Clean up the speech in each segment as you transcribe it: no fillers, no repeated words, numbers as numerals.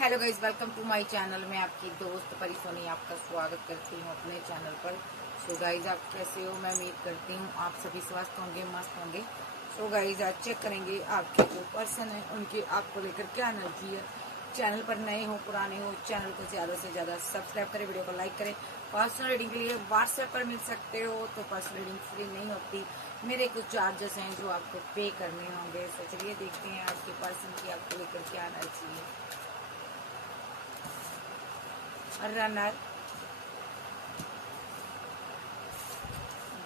Hello guys, welcome to my channel. मैं आपकी दोस्त परिसोनी आपका स्वागत करती हूँ अपने चैनल पर। सो गाइज, आप कैसे हो? मैं उम्मीद करती हूँ आप सभी स्वस्थ होंगे, मस्त होंगे। सो गाइज, आज चेक करेंगे आपके जो पर्सन है उनके आपको लेकर क्या एनर्जी है। चैनल पर नए हो पुराने हो, चैनल को ज़्यादा से ज़्यादा सब्सक्राइब करें, वीडियो को लाइक करें। पर्सनल रीडिंग के लिए व्हाट्सएप पर मिल सकते हो, तो पर्सनल रीडिंग फ्री नहीं होती, मेरे कुछ चार्जेस हैं जो आपको पे करने होंगे। तो चलिए देखते हैं आज के पर्सन की आपको लेकर क्या एनर्जी है। Runner,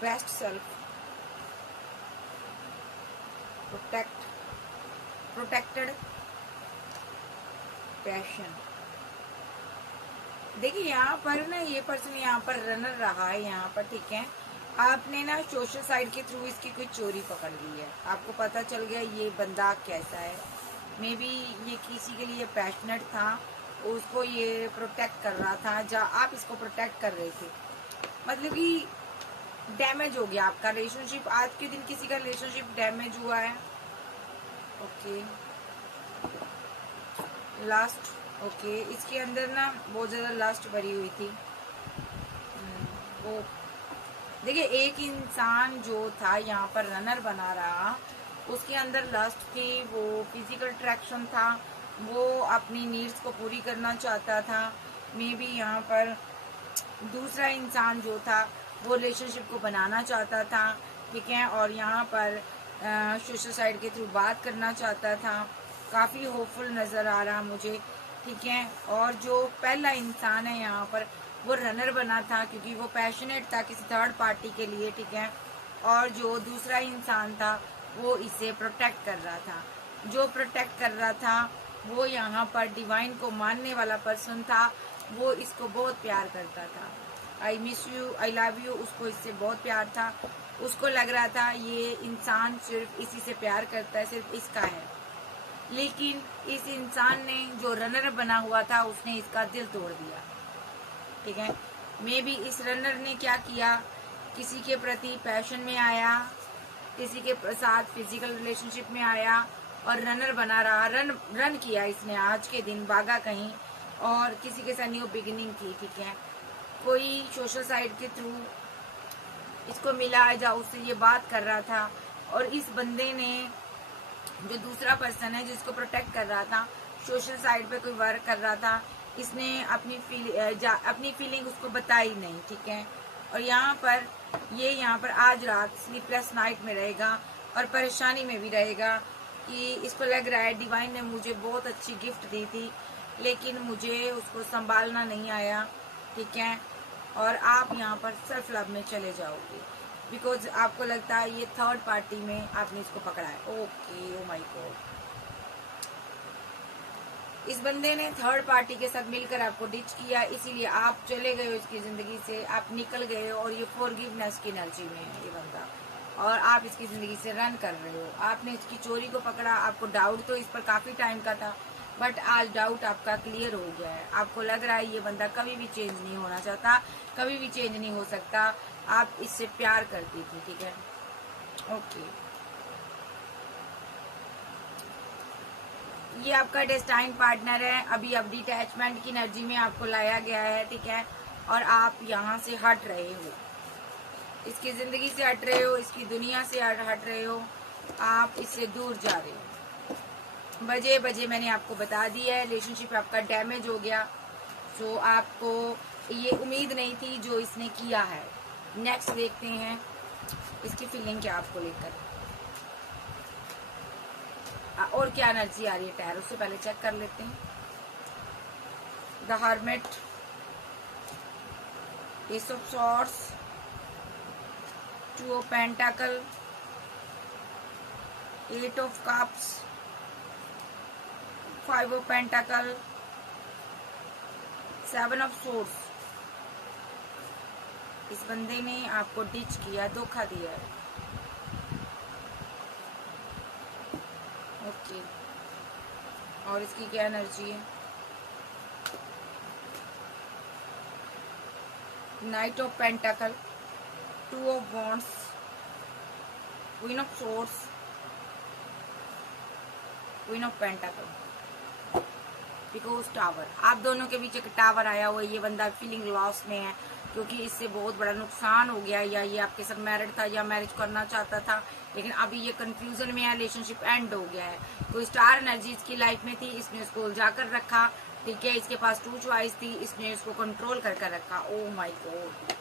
best self, protected, passion. देखिए यहाँ पर ना, ये पर्सन यहाँ पर रनर रहा है यहाँ पर, ठीक है। आपने ना सोशल साइड के थ्रू इसकी कोई चोरी पकड़ ली है, आपको पता चल गया ये बंदा कैसा है। मे बी ये किसी के लिए पैशनेट था, उसको ये प्रोटेक्ट कर रहा था, जहाँ आप इसको प्रोटेक्ट कर रहे थे। मतलब कि डैमेज हो गया आपका रिलेशनशिप, आज के दिन किसी का रिलेशनशिप डैमेज हुआ है। Okay, last. ओके, इसके अंदर ना बहुत ज्यादा लास्ट भरी हुई थी। वो देखिए, एक इंसान जो था यहाँ पर रनर बना रहा, उसके अंदर लस्ट थी, वो फिजिकल अट्रैक्शन था, वो अपनी नीड्स को पूरी करना चाहता था। मे बी यहाँ पर दूसरा इंसान जो था वो रिलेशनशिप को बनाना चाहता था, ठीक है। और यहाँ पर सोशल साइड के थ्रू बात करना चाहता था, काफ़ी होपफुल नज़र आ रहा मुझे, ठीक है। और जो पहला इंसान है यहाँ पर वो रनर बना था क्योंकि वो पैशनेट था किसी थर्ड पार्टी के लिए, ठीक है। और जो दूसरा इंसान था वो इसे प्रोटेक्ट कर रहा था। जो प्रोटेक्ट कर रहा था वो यहाँ पर डिवाइन को मानने वाला पर्सन था, वो इसको बहुत प्यार करता था। I miss you, I love you, उसको इससे बहुत प्यार था। उसको लग रहा था ये इंसान सिर्फ इसी से प्यार करता है, सिर्फ इसका है। लेकिन इस इंसान ने जो रनर बना हुआ था उसने इसका दिल तोड़ दिया, ठीक है। मे बी इस रनर ने क्या किया, किसी के प्रति पैशन में आया, किसी के साथ फिजिकल रिलेशनशिप में आया और रनर बना रहा, रन किया इसने आज के दिन, भागा कहीं और किसी के साथ न्यू बिगिनिंग की, ठीक है। कोई सोशल साइट के थ्रू इसको मिला या उससे ये बात कर रहा था, और इस बंदे ने, जो दूसरा पर्सन है जिसको प्रोटेक्ट कर रहा था, सोशल साइट पे कोई वर्क कर रहा था, इसने अपनी फीलिंग उसको बताई नहीं, ठीक है। और यहाँ पर आज रात स्लीपलेस नाइट में रहेगा और परेशानी में भी रहेगा कि इसको लग रहा है डिवाइन ने मुझे बहुत अच्छी गिफ्ट दी थी लेकिन मुझे उसको संभालना नहीं आया, ठीक है। और आप यहाँ पर सेल्फ लव में चले जाओगे बिकॉज आपको लगता है ये थर्ड पार्टी में आपने इसको पकड़ा है। ओके, ओ माय गॉड, इस बंदे ने थर्ड पार्टी के साथ मिलकर आपको डिच किया, इसीलिए आप चले गए हो इसकी जिंदगी से, आप निकल गए हो। और ये फॉरगिवनेस की एनर्जी में है ये बंदा, और आप इसकी जिंदगी से रन कर रहे हो। आपने इसकी चोरी को पकड़ा, आपको डाउट तो इस पर काफी टाइम का था, बट आज डाउट आपका क्लियर हो गया है। आपको लग रहा है ये बंदा कभी भी चेंज नहीं होना चाहता, कभी भी चेंज नहीं हो सकता। आप इससे प्यार करती थी, ठीक है। ओके, ये आपका डेस्टाइन पार्टनर है। अभी अब डिटैचमेंट की एनर्जी में आपको लाया गया है, ठीक है। और आप यहाँ से हट रहे हो, इसकी जिंदगी से हट रहे हो, इसकी दुनिया से हट रहे हो, आप इससे दूर जा रहे हो। बजे बजे मैंने आपको बता दिया है, रिलेशनशिप आपका डैमेज हो गया। सो आपको ये उम्मीद नहीं थी जो इसने किया है। नेक्स्ट देखते हैं इसकी फीलिंग क्या आपको लेकर, और क्या एनर्जी आ रही है टैरो से, पहले चेक कर लेते हैं। The hermit, ace of swords, two of pentacle, eight of cups, five of pentacle, seven of swords. इस बंदे ने आपको डिच किया, धोखा दिया है। ओके, और इसकी क्या एनर्जी है? Knight of pentacle, two of wands, queen of swords, queen of pentacle. Because tower, आप दोनों के बीच एक टावर आया हुआ है। ये बंदा फीलिंग लॉस में है क्योंकि इससे बहुत बड़ा नुकसान हो गया, या ये आपके साथ मैरिड था या मैरिज करना चाहता था, लेकिन अभी ये कंफ्यूजन में है, रिलेशनशिप एंड हो गया है। कोई स्टार एनर्जी इसकी लाइफ में थी, इसने उसको उलझा कर रखा, ठीक है। इसके पास 2 चॉइस थी, इसने इसको कंट्रोल कर रखा। ओ माय गॉड,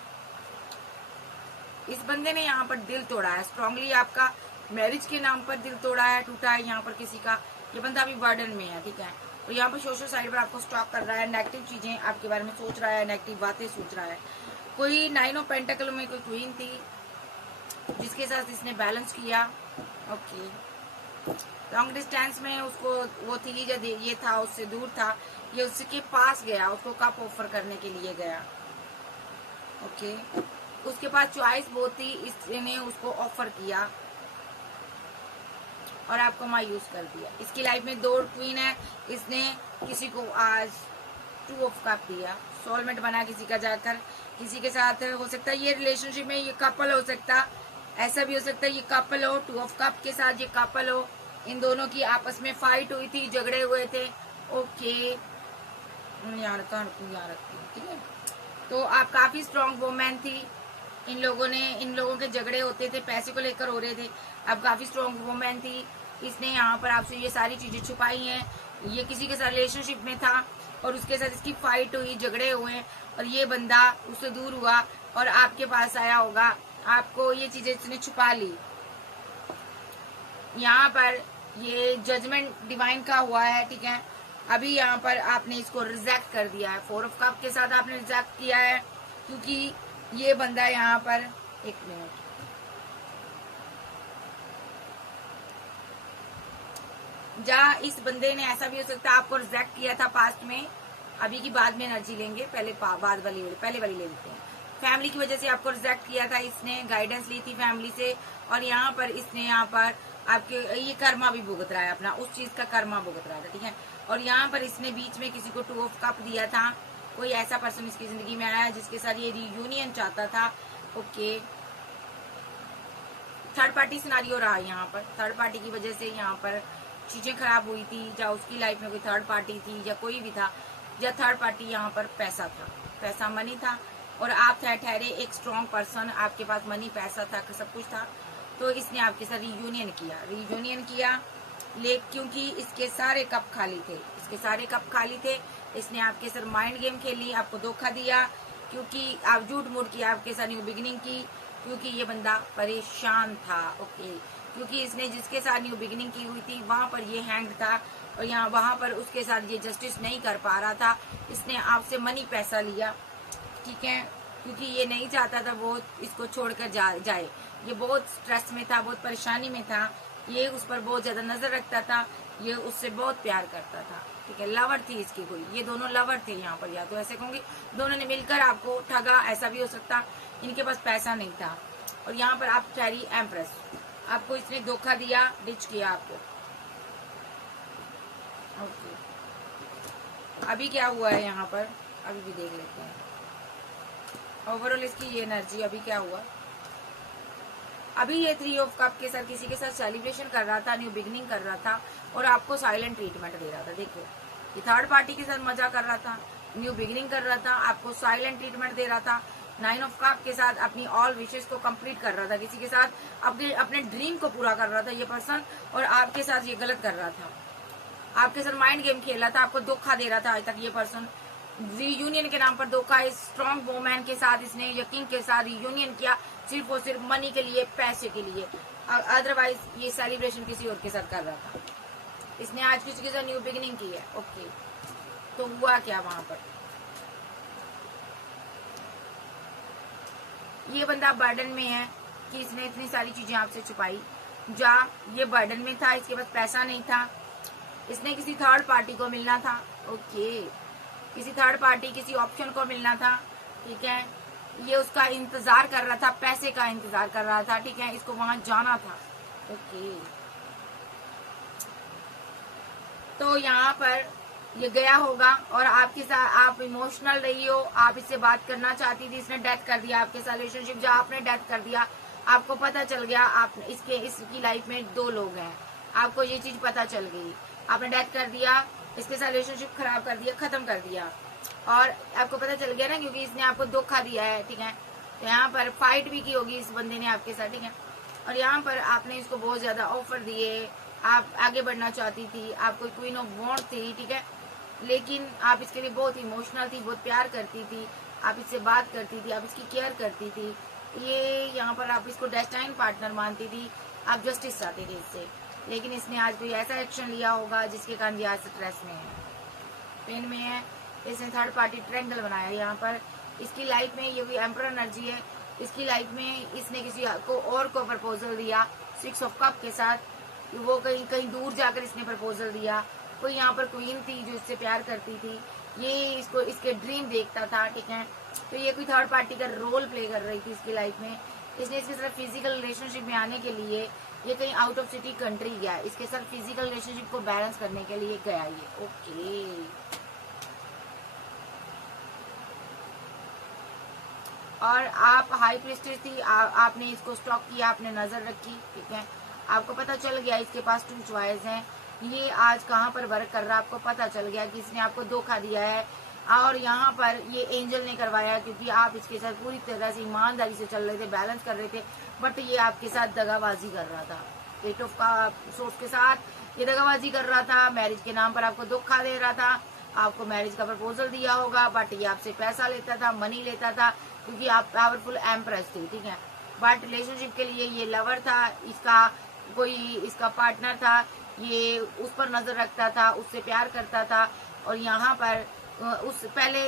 इस बंदे ने यहाँ पर दिल तोड़ा है स्ट्रांगली, आपका मैरिज के नाम पर दिल तोड़ा है, टूटा है यहाँ पर किसी का। ये बंदा अभी बर्डन में है, ठीक है। तो यहाँ पर सोशल साइड पर आपको स्टॉक कर रहा है, नेगेटिव चीजें आपके बारे में सोच रहा है, नेगेटिव बातें सोच रहा है। कोई 9 ऑफ पेंटिकल में कोई क्वीन थी जिसके साथ इसने बैलेंस किया, ओके। लॉन्ग डिस्टेंस में उसको वो थी, जब ये था उससे दूर था, ये उसके पास गया, उसको कप ऑफर करने के लिए गया, ओके। उसके पास चॉइस बहुत थी, इसने उसको ऑफर किया और आपको मायूस कर दिया। इसकी लाइफ में 2 क्वीन है, इसने किसी को आज 2 ऑफ कप दिया, सोलमेट बना किसी का जाकर, किसी के साथ हो सकता है ये रिलेशनशिप में, ये कपल हो सकता, ऐसा भी हो सकता है ये कपल हो, 2 ऑफ कप के साथ ये कपल हो। इन दोनों की आपस में फाइट हुई थी, झगड़े हुए थे, ओके। यहाँ रखती हूँ, ठीक है। तो आप काफी स्ट्रॉन्ग वुमेन थी, इन लोगों के झगड़े होते थे, पैसे को लेकर हो रहे थे। अब काफी स्ट्रॉन्ग वुमेन थी, इसने यहाँ पर आपसे ये सारी चीजें छुपाई हैं। ये किसी के साथ रिलेशनशिप में था और उसके साथ इसकी फाइट हुई, झगड़े हुए, और ये बंदा उससे दूर हुआ और आपके पास आया होगा, आपको ये चीजें इसने छुपा ली। यहाँ पर ये जजमेंट डिवाइन का हुआ है, ठीक है। अभी यहाँ पर आपने इसको रिजेक्ट कर दिया है, 4 ऑफ कप के साथ आपने रिजेक्ट किया है, क्योंकि ये बंदा यहाँ पर, एक मिनट, जहाँ इस बंदे ने, ऐसा भी हो सकता है आपको रिजेक्ट किया था पास्ट में, अभी की बाद में एनर्जी लेंगे, पहले पहले वाली ले लेते हैं। फैमिली की वजह से आपको रिजेक्ट किया था इसने, गाइडेंस ली थी फैमिली से, और यहाँ पर इसने यहाँ पर आपके ये कर्मा भी भुगत रहा है अपना, उस चीज का कर्मा भुगत रहा था, ठीक है। और यहाँ पर इसने बीच में किसी को 2 ऑफ कप दिया था, कोई ऐसा पर्सन इसकी जिंदगी में आया जिसके साथ ये रियूनियन चाहता था, ओके। थर्ड पार्टी सिनारियो रहा यहाँ पर, थर्ड पार्टी की वजह से यहाँ पर चीजें खराब हुई थी, या उसकी लाइफ में कोई थर्ड पार्टी थी, या कोई भी था, या थर्ड पार्टी यहाँ पर पैसा था, पैसा मनी था, और आप ठहरे एक स्ट्रॉन्ग पर्सन, आपके पास मनी पैसा था, सब कुछ था, तो इसने आपके साथ रियूनियन किया, लेकिन क्योंकि इसके सारे कप खाली थे, इसने आपके साथ माइंड गेम खेली, आपको धोखा दिया, क्योंकि आप झूठ मूठ किया, आपके साथ न्यू बिगिनिंग की, क्योंकि ये बंदा परेशान था, ओके। क्योंकि इसने जिसके साथ न्यू बिगिनिंग की हुई थी वहां पर ये हैंग था, और यहाँ वहां पर उसके साथ ये जस्टिस नहीं कर पा रहा था, इसने आपसे मनी पैसा लिया, ठीक है, क्योंकि ये नहीं चाहता था वो इसको छोड़कर जाए। ये बहुत स्ट्रेस में था, बहुत परेशानी में था, ये उस पर बहुत ज्यादा नजर रखता था, ये उससे बहुत प्यार करता था, ठीक है। लवर थी इसकी कोई, ये दोनों लवर थे यहाँ पर, या तो ऐसे कहूंगी दोनों ने मिलकर आपको ठगा, ऐसा भी हो सकता, इनके पास पैसा नहीं था। और यहाँ पर आप ठहरी एम्प्रेस, आपको इसने धोखा दिया, डिच किया आपको, ओके। अभी क्या हुआ है यहाँ पर, अभी भी देख लेते हैं ओवरऑल इसकी ये एनर्जी। अभी क्या हुआ, अभी ये 3 ऑफ कप के साथ किसी के साथ सेलिब्रेशन कर रहा था, न्यू बिगनिंग कर रहा था, और आपको साइलेंट ट्रीटमेंट दे रहा था। देखो, ये थर्ड पार्टी के साथ मजा कर रहा था, न्यू बिगनिंग कर रहा था, आपको साइलेंट ट्रीटमेंट दे रहा था, 9 ऑफ कप के साथ अपनी ऑल विशेष को कंप्लीट कर रहा था, किसी के साथ अपने ड्रीम को पूरा कर रहा था ये पर्सन, और आपके साथ ये गलत कर रहा था, आपके साथ माइंड गेम खेल रहा था, आपको धोखा दे रहा था आज तक ये पर्सन। रीयूनियन के नाम पर धोखा, इस स्ट्रॉन्ग वुमेन के साथ इसने यकीन के साथ रीयूनियन किया, सिर्फ और सिर्फ मनी के लिए, पैसे के लिए, अदरवाइज ये सेलिब्रेशन किसी और के साथ कर रहा था। इसने आज किसी के साथ न्यू बिगिनिंग की है, ओके। तो हुआ क्या वहां पर, ये बंदा बर्डन में है कि इसने इतनी सारी चीजें आपसे छुपाई, ये बर्डन में था, इसके पास पैसा नहीं था, इसने किसी थर्ड पार्टी को मिलना था, ओके, किसी थर्ड पार्टी, किसी ऑप्शन को मिलना था, ठीक है। ये उसका इंतजार कर रहा था, पैसे का इंतजार कर रहा था, ठीक है, इसको वहां जाना था, ओके। तो यहाँ पर ये गया होगा और आपके साथ आप इमोशनल रही हो, आप इससे बात करना चाहती थी, इसने डेथ कर दिया आपके साथ रिलेशनशिप, जहाँ आपने डेथ कर दिया, आपको पता चल गया आप इसकी लाइफ में 2 लोग हैं, आपको ये चीज पता चल गई, आपने डेथ कर दिया, इसके साथ रिलेशनशिप खराब कर दिया, खत्म कर दिया, और आपको पता चल गया ना, क्योंकि इसने आपको धोखा दिया है, ठीक है। तो यहाँ पर फाइट भी की होगी इस बंदे ने आपके साथ, ठीक है। और यहाँ पर आपने इसको बहुत ज्यादा ऑफर दिए, आप आगे बढ़ना चाहती थी, आपको क्वीन ऑफ वॉन्ड थी, ठीक है। लेकिन आप इसके लिए बहुत इमोशनल थी, बहुत प्यार करती थी, आप इससे बात करती थी, आप इसकी केयर करती थी। ये यहाँ पर आप इसको डेस्टाइन पार्टनर मानती थी, आप जस्टिस चाहती थी इससे। लेकिन इसने आज कोई ऐसा एक्शन लिया होगा जिसके कारण ये आज स्ट्रेस में है, पेन में है। इसने थर्ड पार्टी ट्रायंगल बनाया यहाँ पर। इसकी लाइफ में ये कोई एम्परर एनर्जी है। इसकी लाइफ में इसने किसी को और को प्रपोजल दिया 6 ऑफ कप के साथ, वो कहीं कहीं दूर जाकर इसने प्रपोजल दिया। कोई यहाँ पर क्वीन थी जो इससे प्यार करती थी, ये इसको इसके ड्रीम देखता था, ठीक है। तो ये कोई थर्ड पार्टी का रोल प्ले कर रही थी इसकी लाइफ में। इसने इसके साथ फिजिकल रिलेशनशिप में आने के लिए ये कहीं आउट ऑफ सिटी कंट्री गया, इसके साथ फिजिकल रिलेशनशिप को बैलेंस करने के लिए गया ये। ओके, और आप हाई प्रिस्टेज थी, आपने इसको स्टॉक किया, आपने नजर रखी, ठीक है। आपको पता चल गया इसके पास 2 चॉइस हैं, ये आज कहाँ पर वर्क कर रहा है आपको पता चल गया कि इसने आपको धोखा दिया है। और यहाँ पर ये एंजल ने करवाया, क्योंकि आप इसके साथ पूरी तरह से ईमानदारी से चल रहे थे, बैलेंस कर रहे थे, बट ये आपके साथ दगाबाजी कर रहा था। 8 ऑफ का सोर्स के साथ ये दगाबाजी कर रहा था, मैरिज के नाम पर आपको धोखा दे रहा था। आपको मैरिज का प्रपोजल दिया होगा, बट ये आपसे पैसा लेता था, मनी लेता था, क्योंकि आप पावरफुल एम्प्रेस थी, ठीक है। बट रिलेशनशिप के लिए ये लवर था, इसका कोई इसका पार्टनर था, ये उस पर नजर रखता था, उससे प्यार करता था। और यहाँ पर उस पहले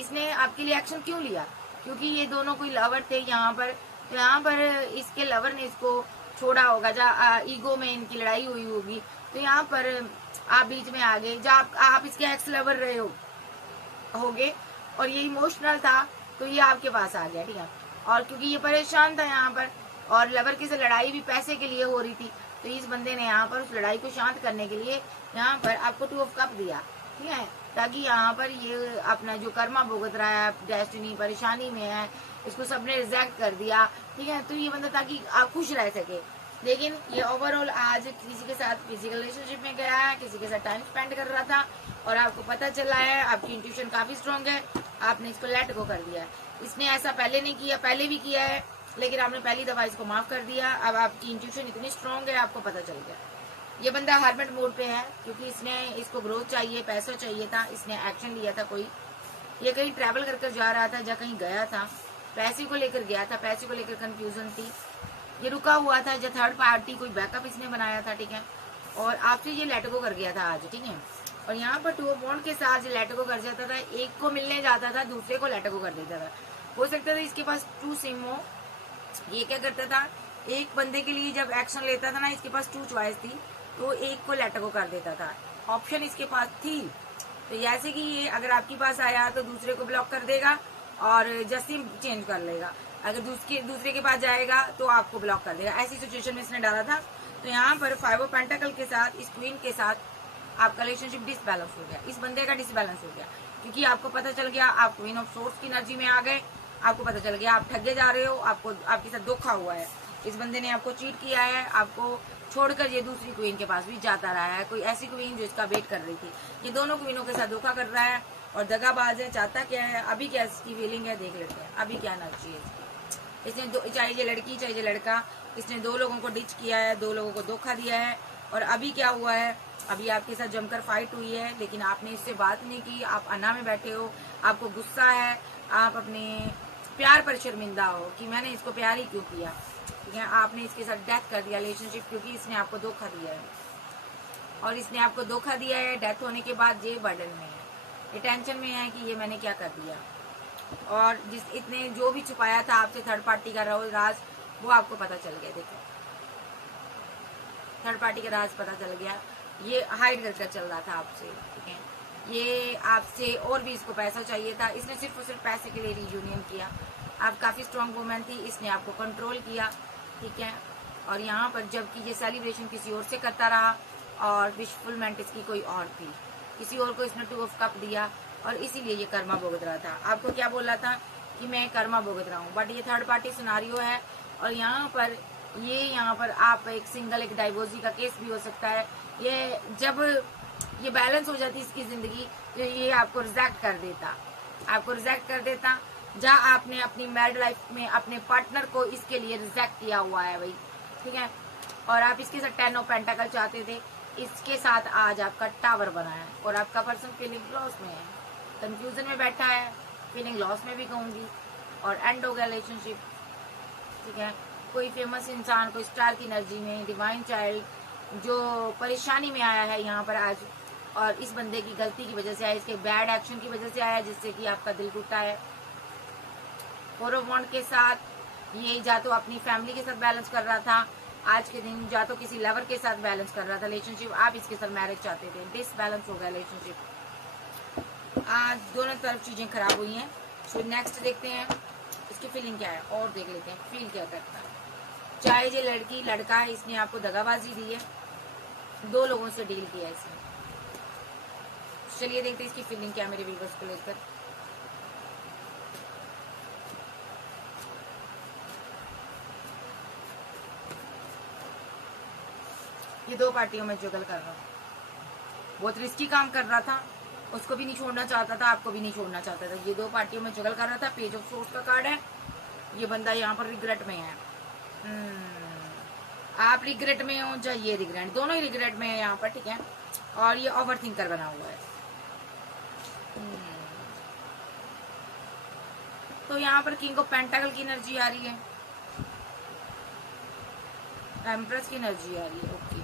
इसने आपके लिए एक्शन क्यों लिया, क्योंकि ये दोनों कोई लवर थे यहाँ पर। तो यहाँ पर इसके लवर ने इसको छोड़ा होगा, जहाँ ईगो में इनकी लड़ाई हुई होगी, तो यहाँ पर आप बीच में आ गए, जब आप इसके एक्स लवर रहे होगे और ये इमोशनल था, तो ये आपके पास आ गया, ठीक है। और क्योंकि ये परेशान था यहाँ पर, और लवर की से लड़ाई भी पैसे के लिए हो रही थी, तो इस बंदे ने यहाँ पर उस लड़ाई को शांत करने के लिए यहाँ पर आपको 2 ऑफ कप दिया, ठीक है, ताकि यहाँ पर ये अपना जो कर्मा भुगत रहा है, डेस्टिनी परेशानी में है, इसको सबने रिजेक्ट कर दिया, ठीक है। तो ये बंदा ताकि आप खुश रह सके। लेकिन ये ओवरऑल आज किसी के साथ फिजिकल रिलेशनशिप में गया है, किसी के साथ टाइम स्पेंड कर रहा था, और आपको पता चला है, आपकी इंट्यूशन काफी स्ट्रांग है, आपने इसको लेट गो कर दिया है। इसने ऐसा पहले नहीं किया, पहले भी किया है, लेकिन आपने पहली दफा इसको माफ कर दिया। अब आपकी इंट्यूशन इतनी स्ट्रांग है, आपको पता चल गया। ये बंदा हार्बेट मोड पे है, क्योंकि इसने इसको ग्रोथ चाहिए, पैसा चाहिए था, इसने एक्शन लिया था कोई। ये कहीं ट्रैवल कर जा रहा था, जहाँ कहीं गया था, पैसे को लेकर गया था, पैसे को लेकर कंफ्यूजन थी, ये रुका हुआ था, जब थर्ड पार्टी कोई बैकअप इसने बनाया था, ठीक है। और आपसे ये लेट गो कर गया था आज, ठीक है। और यहाँ पर 2 ऑफ वॉन्ड के साथ लेट गो कर जाता था, एक को मिलने जाता था, दूसरे को लेट गो कर देता था। हो सकता था इसके पास 2 सिम हो। ये क्या करता था, एक बंदे के लिए जब एक्शन लेता था ना, इसके पास 2 चॉइस थी, तो एक को लेट गो कर देता था, ऑप्शन इसके पास थी। तो जैसे कि ये अगर आपके पास आया तो दूसरे को ब्लॉक कर देगा और जस्ट सिम चेंज कर लेगा, अगर दूसरे के पास जाएगा तो आपको ब्लॉक कर देगा, ऐसी सिचुएशन में इसने डाला था। तो यहाँ पर 5 ऑफ पेंटाकल के साथ इस क्वीन के साथ आपका रिलेशनशिप डिसबैलेंस हो गया, इस बंदे का डिसबैलेंस हो गया, क्योंकि आपको पता चल गया आप क्वीन ऑफ सोर्स की एनर्जी में आ गए, आपको पता चल गया आप ठगे जा रहे हो, आपको आपके साथ धोखा हुआ है, इस बंदे ने आपको चीट किया है, आपको छोड़कर ये दूसरी क्वीन के पास भी जाता रहा है, कोई ऐसी क्वीन जो इसका वेट कर रही थी। ये दोनों क्वीनों के साथ धोखा कर रहा है और दगाबाज है, चाहता क्या है, अभी क्या इसकी फीलिंग है देख लेते हैं, अभी क्या एनर्जी है इसकी। इसने चाहे ये लड़की चाहे ये लड़का, इसने 2 लोगों को डिच किया है, 2 लोगों को धोखा दिया है। और अभी क्या हुआ है, अभी आपके साथ जमकर फाइट हुई है, लेकिन आपने इससे बात नहीं की, आप अन्ना में बैठे हो, आपको गुस्सा है, आप अपने प्यार पर शर्मिंदा हो कि मैंने इसको प्यार ही क्यों किया, ठीक है। आपने इसके साथ डेथ कर दिया रिलेशनशिप, क्योंकि इसने आपको धोखा दिया है, और इसने आपको धोखा दिया है। डेथ होने के बाद ये बर्डन में है, ये टेंशन में है कि ये मैंने क्या कर दिया, और जिस इतने जो भी छुपाया था आपसे थर्ड पार्टी का राज, वो आपको पता चल गया। देखो थर्ड पार्टी का राज पता चल गया, ये हाइड करके चल रहा था आपसे, ठीक है। ये आपसे और भी इसको पैसा चाहिए था, इसने सिर्फ और सिर्फ पैसे के लिए रियूनियन किया। आप काफी स्ट्रांग वुमेन थी, इसने आपको कंट्रोल किया, ठीक है। और यहाँ पर जबकि ये सेलिब्रेशन किसी और से करता रहा, और विशफुलमेंट इसकी कोई और थी, किसी और को इसने 2 ऑफ कप दिया, और इसीलिए ये कर्मा भुगत रहा था। आपको क्या बोला था कि मैं कर्मा भुगत रहा हूँ, बट ये थर्ड पार्टी सिनारियो है। और यहाँ पर आप एक सिंगल एक डाइवोर्सी का केस भी हो सकता है। ये जब ये बैलेंस हो जाती इसकी जिंदगी, तो ये आपको रिजेक्ट कर देता, आपको रिजेक्ट कर देता। जहाँ आपने अपनी मैरिड लाइफ में अपने पार्टनर को इसके लिए रिजेक्ट किया हुआ है भाई, ठीक है। और आप इसके साथ 10 ऑफ पेंटाकल चाहते थे, इसके साथ आज आपका टावर बना है और आपका पर्सन फीलिंग लॉस में है, कंफ्यूजन में बैठा है, फीलिंग लॉस में भी कहूंगी, और एंड हो गया रिलेशनशिप, ठीक है। कोई फेमस इंसान, कोई स्टार की एनर्जी में डिवाइन चाइल्ड जो परेशानी में आया है यहाँ पर आज, और इस बंदे की गलती की वजह से आया, इसके बैड एक्शन की वजह से आया, जिससे कि आपका दिल टूटा है। फोर ऑफ वांड के साथ ये जा तो अपनी फैमिली के साथ बैलेंस कर रहा था आज के दिन, या तो किसी लवर के साथ बैलेंस कर रहा था रिलेशनशिप, आप इसके साथ मैरिज चाहते थे, डिसबैलेंस हो गया रिलेशनशिप। आज दोनों तरफ चीजें खराब हुई हैं। सो नेक्स्ट देखते हैं इसकी फीलिंग क्या है, और देख लेते हैं फील क्या करता है। चाहे ये लड़की लड़का है, इसने आपको दगाबाजी दी है, 2 लोगों से डील किया है इसने। चलिए देखते हैं इसकी फीलिंग क्या मेरे व्यूअर्स को लेकर। ये 2 पार्टियों में जुगल कर रहा हूँ, बहुत रिस्की काम कर रहा था, उसको भी नहीं छोड़ना चाहता था, आपको भी नहीं छोड़ना चाहता था। ये 2 पार्टियों में जुगल कर रहा था। पेज ऑफ सोर्स का कार्ड है, ये बंदा यहाँ पर रिग्रेट में है। आप रिग्रेट में हो, या ये रिग्रेट, दोनों ही रिग्रेट में है यहाँ पर, ठीक है। और ये ओवर थिंकर बना हुआ है। तो यहाँ पर किंग ऑफ पेंटाकल की एनर्जी आ रही है, एम्प्रेस की एनर्जी आ रही है। ओके,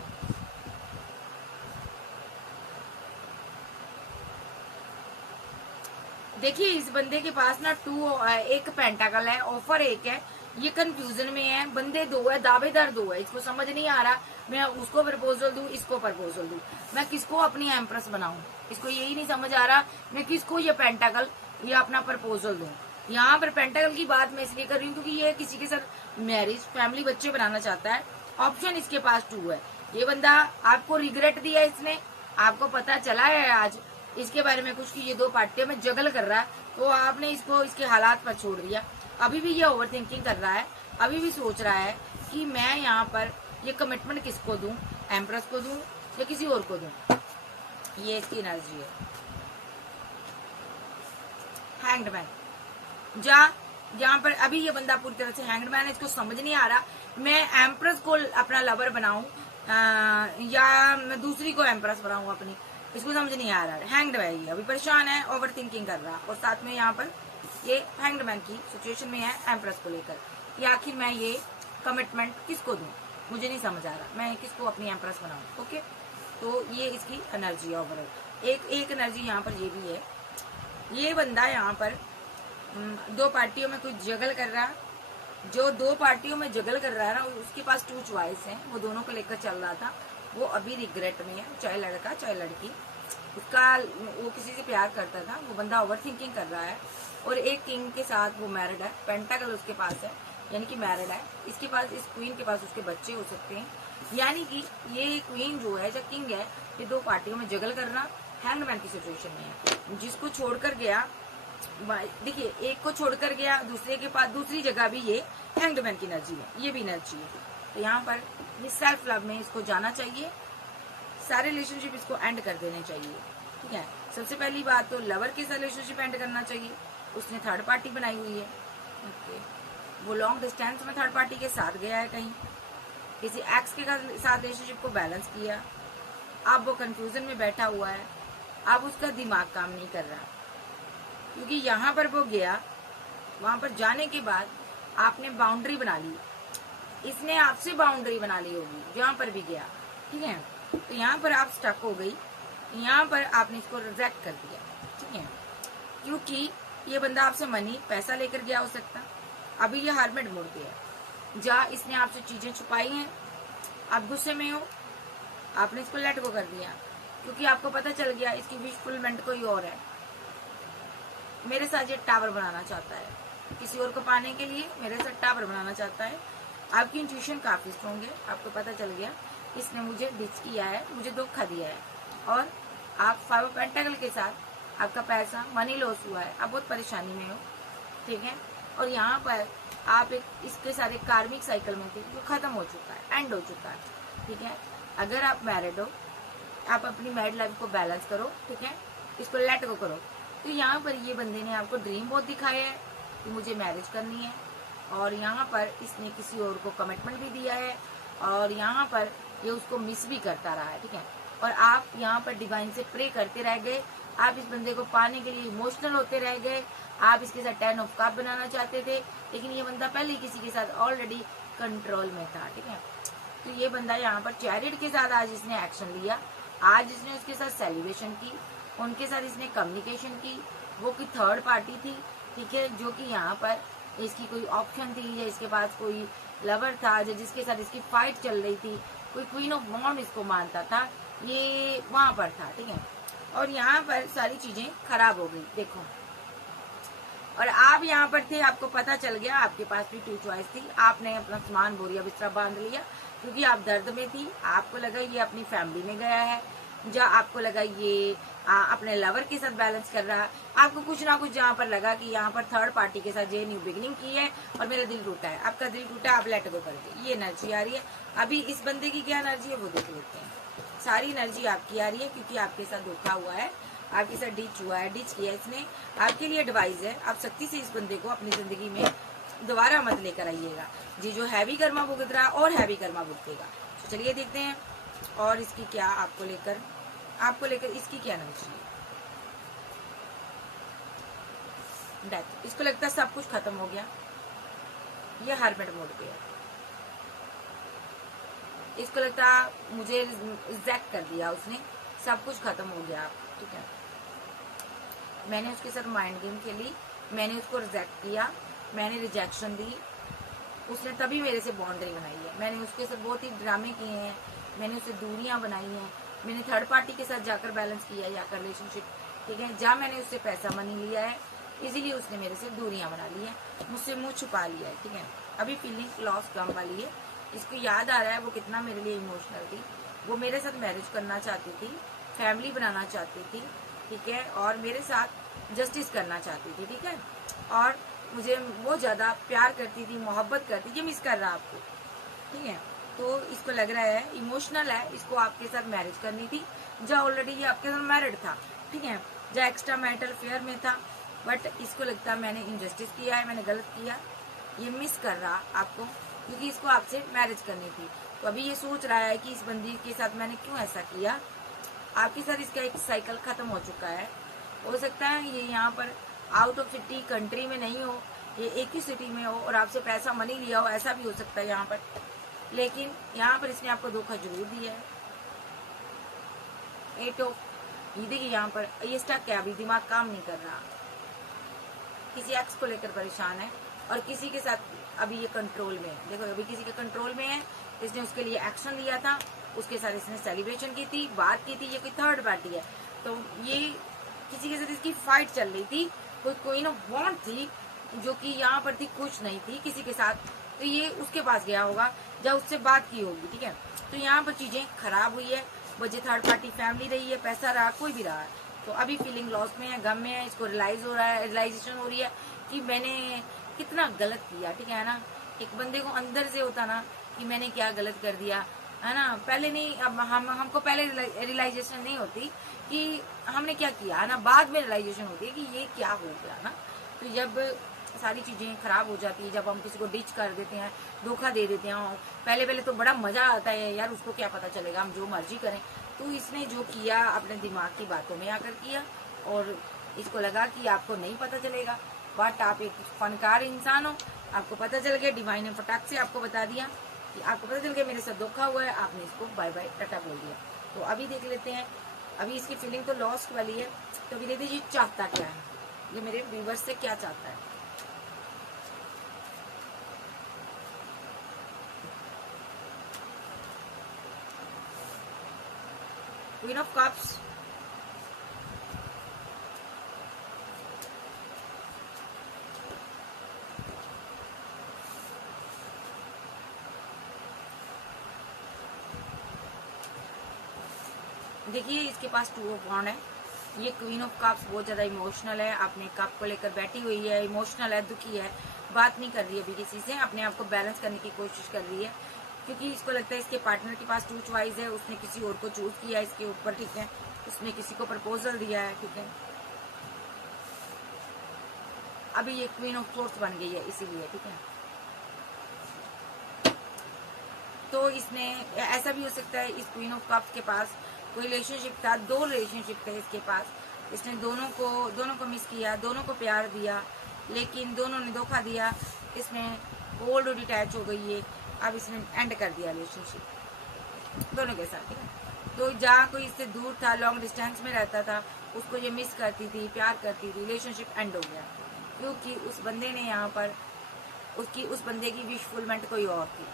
देखिए इस बंदे के पास ना 2 एक पेंटाकल है, ऑफर 1 है, ये कंफ्यूजन में है, बंदे 2 है, दावेदार 2 है, इसको समझ नहीं आ रहा मैं उसको प्रपोजल दूं, इसको प्रपोजल दूं, मैं किसको अपनी एम्प्रेस बनाऊं, इसको यही नहीं समझ आ रहा मैं किसको ये पेंटाकल ये अपना प्रपोजल दूं। यहाँ पर पेंटाकल की बात मैं इसलिए कर रही हूँ क्योंकि ये किसी के साथ मैरिज, फैमिली, बच्चे बनाना चाहता है। ऑप्शन इसके पास 2 है। ये बंदा आपको रिग्रेट दिया इसने, आपको पता चला है आज इसके बारे में कुछ कि ये 2 पार्टियों में जगल कर रहा है, तो आपने इसको इसके हालात पर छोड़ दिया। अभी भी ये ओवर थिंकिंग कर रहा है, अभी भी सोच रहा है कि मैं यहाँ पर ये कमिटमेंट किसको दूं, एम्प्रेस को दूं या किसी और को दूं। ये इसकी एनर्जी है। हैंग्ड मैन, यहाँ पर अभी ये बंदा पूरी तरह से हैंग्ड मैन है, इसको समझ नहीं आ रहा मैं एम्प्रेस को अपना लवर बनाऊं या मैं दूसरी को एम्प्रेस बनाऊं अपनी, इसको समझ नहीं आ रहा है। हैंग्ड मैन ये अभी परेशान है, ओवर थिंकिंग कर रहा है, और साथ में यहाँ पर ये हैंग्ड मैन की सिचुएशन में है एम्प्रेस को लेकर कि आखिर मैं ये कमिटमेंट किसको दूं, मुझे नहीं समझ आ रहा मैं किसको अपनी एम्प्रेस बनाऊं। ओके, तो ये इसकी एनर्जी है ओवरऑल। एक एनर्जी यहाँ पर ये भी है, ये बंदा यहाँ पर 2 पार्टियों में कुछ जगल कर रहा, जो 2 पार्टियों में जगल कर रहा है ना, उसके पास 2 चॉइस है, वो दोनों को लेकर चल रहा था, वो अभी रिग्रेट में है, चाहे लड़का चाहे लड़की, उसका वो किसी से प्यार करता था, वो बंदा ओवर थिंकिंग कर रहा है, और एक किंग के साथ वो मैरिड है, पेंटाकल उसके पास है, यानी कि मैरिड है। इसके पास, इस क्वीन के पास उसके बच्चे हो सकते हैं, यानी कि ये क्वीन जो है या किंग है, ये 2 पार्टियों में जगल करना हैंगमैन की सिचुएशन में है। जिसको छोड़कर गया, देखिए एक को छोड़कर गया, दूसरे के पास दूसरी जगह भी ये हैंगमैन की एनर्जी है, ये भी एनर्जी है। तो यहाँ पर ये सेल्फ लव में इसको जाना चाहिए, सारे रिलेशनशिप इसको एंड कर देने चाहिए, ठीक है। सबसे पहली बात तो लवर के साथ रिलेशनशिप एंड करना चाहिए, उसने थर्ड पार्टी बनाई हुई है। ओके, वो लॉन्ग डिस्टेंस में थर्ड पार्टी के साथ गया है, कहीं किसी एक्स के साथ रिलेशनशिप को बैलेंस किया, अब वो कंफ्यूजन में बैठा हुआ है, अब उसका दिमाग काम नहीं कर रहा, क्योंकि यहाँ पर वो गया, वहां पर जाने के बाद आपने बाउंड्री बना ली, इसने आपसे बाउंड्री बना ली होगी जहाँ पर भी गया, ठीक है। तो यहाँ पर आप स्टक हो गई, यहाँ पर आपने इसको रिजेक्ट कर दिया, ठीक है, क्योंकि ये बंदा आपसे मनी, पैसा लेकर गया हो सकता, अभी ये हार्मेड मोड़ गया, जहाँ इसने आपसे चीजें छुपाई हैं, आप गुस्से में हो, आपने इसको लेट गो कर दिया, क्योंकि आपको पता चल गया इसकी विश फुलमेंट कोई और है, मेरे साथ ये टावर बनाना चाहता है, किसी और को पाने के लिए मेरे साथ टावर बनाना चाहता है। आपकी इंट्यूशन काफी स्ट्रॉन्ग है, आपको पता चल गया इसने मुझे डिच किया है, मुझे धोखा दिया है, और आप 5 ऑफ पेंटाकल के साथ आपका पैसा, मनी लॉस हुआ है, आप बहुत परेशानी में हो, ठीक है। और यहाँ पर आप एक इसके सारे कार्मिक साइकिल में थे, जो खत्म हो चुका है, एंड हो चुका है, ठीक है। अगर आप मैरिड हो आप अपनी मैरिड लाइफ को बैलेंस करो, ठीक है, इसको लेट को करो। तो यहाँ पर ये बंदे ने आपको ड्रीम बहुत दिखाया है कि मुझे मैरिज करनी है, और यहाँ पर इसने किसी और को कमिटमेंट भी दिया है, और यहाँ पर ये उसको मिस भी करता रहा है, ठीक है। और आप यहाँ पर डिवाइन से प्रे करते रह गए, आप इस बंदे को पाने के लिए इमोशनल होते रह गए, आप इसके साथ 10 ऑफ कप बनाना चाहते थे, लेकिन ये बंदा पहले ही किसी के साथ ऑलरेडी कंट्रोल में था, ठीक है। तो ये बंदा यहाँ पर चैरिट के साथ आज इसने एक्शन लिया, आज इसने उसके साथ सेलिब्रेशन की, उनके साथ इसने कम्युनिकेशन की, वो की थर्ड पार्टी थी, ठीक है, जो कि यहाँ पर इसकी कोई ऑप्शन थी, या इसके पास कोई लवर था, या जिसके साथ इसकी फाइट चल रही थी, कोई क्वीन ऑफ वॉन्ड इसको मानता था, ये वहां पर था, ठीक है। और यहाँ पर सारी चीजें खराब हो गई, देखो। और आप यहाँ पर थे, आपको पता चल गया, आपके पास भी 2 चॉइस थी, आपने अपना सामान बोरिया बिस्तरा बांध लिया, क्योंकि आप दर्द में थी, आपको लगा ये अपनी फैमिली में गया है, जहाँ आपको लगा ये अपने लवर के साथ बैलेंस कर रहा है, आपको कुछ ना कुछ जहाँ पर लगा कि यहाँ पर थर्ड पार्टी के साथ ये न्यू बिगिनिंग की है और मेरा दिल टूटा है, आपका दिल टूटा, आप लेट गो करके, ये एनर्जी आ रही है। अभी इस बंदे की क्या एनर्जी है वो देख लेते हैं। सारी एनर्जी आपकी आ रही है, क्योंकि आपके साथ धोखा हुआ है, आपके साथ डिच हुआ है, डिच किया इसने। आपके लिए एडवाइस है, आप सख्ती से इस बंदे को अपनी जिंदगी में दोबारा मत लेकर आइएगा, जी जो हैवी कर्मा भुगत रहा और हैवी कर्मा भुगतेगा। तो चलिए देखते हैं और इसकी क्या आपको लेकर इसकी क्या एनर्जी है। डेथ, इसको लगता है सब कुछ खत्म हो गया, ये हरमेट मोड पे है, इसको लगता है मुझे रिजेक्ट कर दिया उसने, सब कुछ खत्म हो गया, ठीक है। मैंने उसके साथ माइंड गेम खेली, मैंने उसको रिजेक्ट किया, मैंने रिजेक्शन दी, उसने तभी मेरे से बाउंड्री बनाई है, मैंने उसके साथ बहुत ही ड्रामे किए हैं, मैंने उससे दूरियां बनाई हैं, मैंने थर्ड पार्टी के साथ जाकर बैलेंस किया है, जाकर रिलेशनशिप, ठीक है, जहाँ मैंने उससे पैसा मनी लिया है, इसीलिए उसने मेरे से दूरियां बना ली है, मुझसे मुंह छुपा लिया है, ठीक है। अभी फीलिंग लॉस कम वाली है, इसको याद आ रहा है वो कितना मेरे लिए इमोशनल थी, वो मेरे साथ मैरिज करना चाहती थी, फैमिली बनाना चाहती थी, ठीक है, और मेरे साथ जस्टिस करना चाहती थी, ठीक है, और मुझे वो ज्यादा प्यार करती थी, मोहब्बत करती थी, मिस कर रहा आपको, ठीक है। तो इसको लग रहा है इमोशनल है, इसको आपके साथ मैरिज करनी थी, जहाँ ऑलरेडी ये आपके साथ मैरिड था, ठीक है, जहाँ एक्स्ट्रा मैरिटल फेयर में था, बट इसको लगता है मैंने इनजस्टिस किया है, मैंने गलत किया, ये मिस कर रहा आपको, क्योंकि इसको आपसे मैरिज करनी थी। तो अभी ये सोच रहा है कि इस बंदी के साथ मैंने क्यों ऐसा किया, आपके साथ इसका एक साइकिल खत्म हो चुका है, हो सकता है ये यहाँ पर आउट ऑफ सिटी कंट्री में नहीं हो, ये एक ही सिटी में हो और आपसे पैसा मनी लिया हो, ऐसा भी हो सकता है यहाँ पर, लेकिन यहाँ पर इसने आपको धोखा जरूर दिया है। 8 ऑफ, ये देखिए यहाँ पर ये स्टक है, अभी दिमाग काम नहीं कर रहा, किसी एक्स को लेकर परेशान है, और किसी के साथ अभी ये कंट्रोल में है, देखो अभी किसी के कंट्रोल में है, इसने उसके लिए एक्शन लिया था, उसके साथ इसने सेलिब्रेशन की थी, बात की थी, ये कोई थर्ड पार्टी है, तो ये किसी के साथ इसकी फाइट चल रही थी, कोई ना वॉन्ट थी जो कि यहाँ पर थी, खुश नहीं थी किसी के साथ, तो ये उसके पास गया होगा जब उससे बात की होगी, ठीक है। तो यहाँ पर चीजें खराब हुई है, वजह थर्ड पार्टी फैमिली रही है, पैसा रहा, कोई भी रहा है, तो अभी फीलिंग लॉस में है, गम में है, इसको रियलाइज हो रहा है, रियलाइजेशन हो रही है कि मैंने कितना गलत किया, ठीक है ना। एक बंदे को अंदर से होता ना कि मैंने क्या गलत कर दिया, है ना, पहले नहीं, अब हमको पहले रियलाइजेशन नहीं होती कि हमने क्या किया, है ना, बाद में रियलाइजेशन होती है कि ये क्या हो गया ना। तो जब सारी चीजें खराब हो जाती है, जब हम किसी को डिच कर देते हैं, धोखा दे देते हैं, पहले पहले तो बड़ा मजा आता है यार, उसको क्या पता चलेगा, हम जो मर्जी करें। तो इसने जो किया अपने दिमाग की बातों में आकर किया, और इसको लगा कि आपको नहीं पता चलेगा, बट आप एक फनकार इंसान हो, आपको पता चल गया, डिवाइन ने फटाक से आपको बता दिया कि आपको पता चल गया मेरे साथ धोखा हुआ है, आपने इसको बाय बाय टाटा बोल दिया। तो अभी देख लेते हैं, अभी इसकी फीलिंग तो लॉस्ट वाली है, तो अभी देखते ये चाहता क्या है, ये मेरे व्यूवर्स से क्या चाहता है। क्वीन ऑफ कप्स, देखिए इसके पास 2 ऑफ वॉन्ड है, ये क्वीन ऑफ कप्स बहुत ज्यादा इमोशनल है, अपने कप को लेकर बैठी हुई है, इमोशनल है, दुखी है, बात नहीं कर रही है अभी किसी से, अपने आप को बैलेंस करने की कोशिश कर रही है, क्योंकि इसको लगता है इसके पार्टनर के पास टू चॉइस है, उसने किसी और को चूज किया इसके ऊपर, ठीक है, उसने किसी को प्रपोजल दिया है, ठीक है। अभी ये क्वीन ऑफ सोर्स बन गई है इसीलिए, ठीक है। तो इसने ऐसा भी हो सकता है इस क्वीन ऑफ कप्स के पास कोई रिलेशनशिप था, 2 रिलेशनशिप थे इसके पास, इसने दोनों को मिस किया, दोनों को प्यार दिया, लेकिन दोनों ने धोखा दिया, इसमें कोल्ड और डिटैच हो गई है, अब इसने एंड कर दिया रिलेशनशिप दोनों के साथ, ठीक है। तो जहाँ कोई इससे दूर था, लॉन्ग डिस्टेंस में रहता था, उसको ये मिस करती थी, प्यार करती थी, रिलेशनशिप एंड हो गया, क्योंकि उस बंदे ने यहाँ पर उस बंदे की विशफुलमेंट कोई और थी,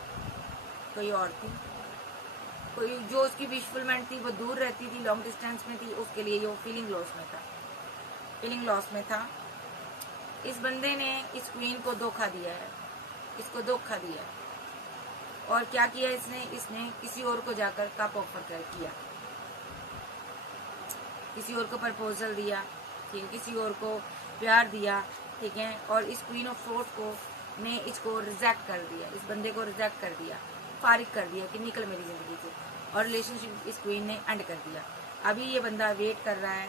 कोई जो उसकी विशफुलमेंट थी वो दूर रहती थी, लॉन्ग डिस्टेंस में थी, उसके लिए ये फीलिंग लॉस में था। इस बंदे ने इस क्वीन को धोखा दिया है, और क्या किया इसने किसी और को जाकर कप ऑफर किया, किसी और को प्रपोजल दिया, ठीक है, किसी और को प्यार दिया, ठीक है, और इस क्वीन ऑफ सोर्स ने इसको रिजेक्ट कर दिया, इस बंदे को रिजेक्ट कर दिया, फारिग कर दिया कि निकल मेरी जिंदगी से, और रिलेशनशिप इस क्वीन ने एंड कर दिया। अभी ये बंदा वेट कर रहा है,